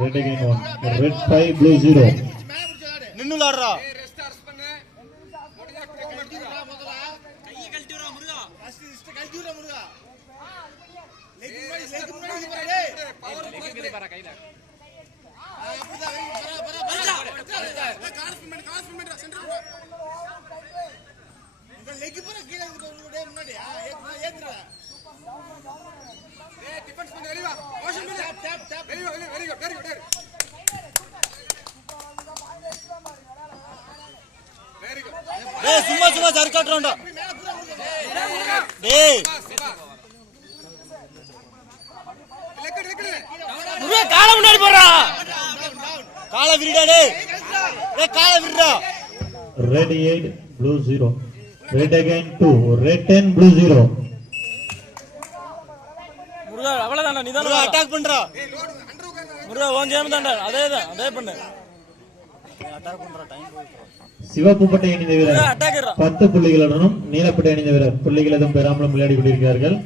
Red again 1. Red 5, blue 0. நின்னுலாடுறா சும்மா சும்மா சர்க்காட்டுறோம்டா டேய் கால முன்னாடி போறா கால விரிடா டேய் கால விரிடா Red 8, blue 0. Red again 2. Red 10, blue 0. முருகா அவ்வளவுதான்டா நீ தான் அட்டாக் பண்றா முருகா உன் கேம் தான்டா அதே பண்ணு அட்டாக் பண்றா டைம் போயிடுச்சு சிவப்பு பட்டை அணிந்த வீரர் 10 புள்ளிகளுடனும் நீலப்பட்டை அணிந்த வீரர் புள்ளிகள் எதுவும் பெறாமலும் விளையாடி கொண்டிருக்கிறார்கள்.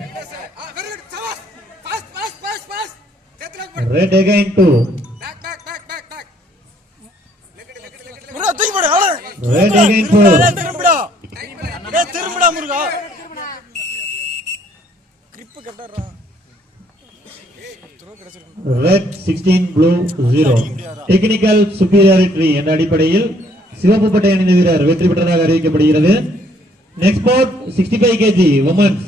Red again 2. Red again 4. திரும்புடா முருகா கிரிப் கட்டறா Red 16, blue 0. Technical superiority என்ற அடிப்படையில் சிவப்பு பட்டை அணிந்த வீரர் வெற்றி பெற்றதாக அறிவிக்கப்படுகிறது. Next sport 65 kg women's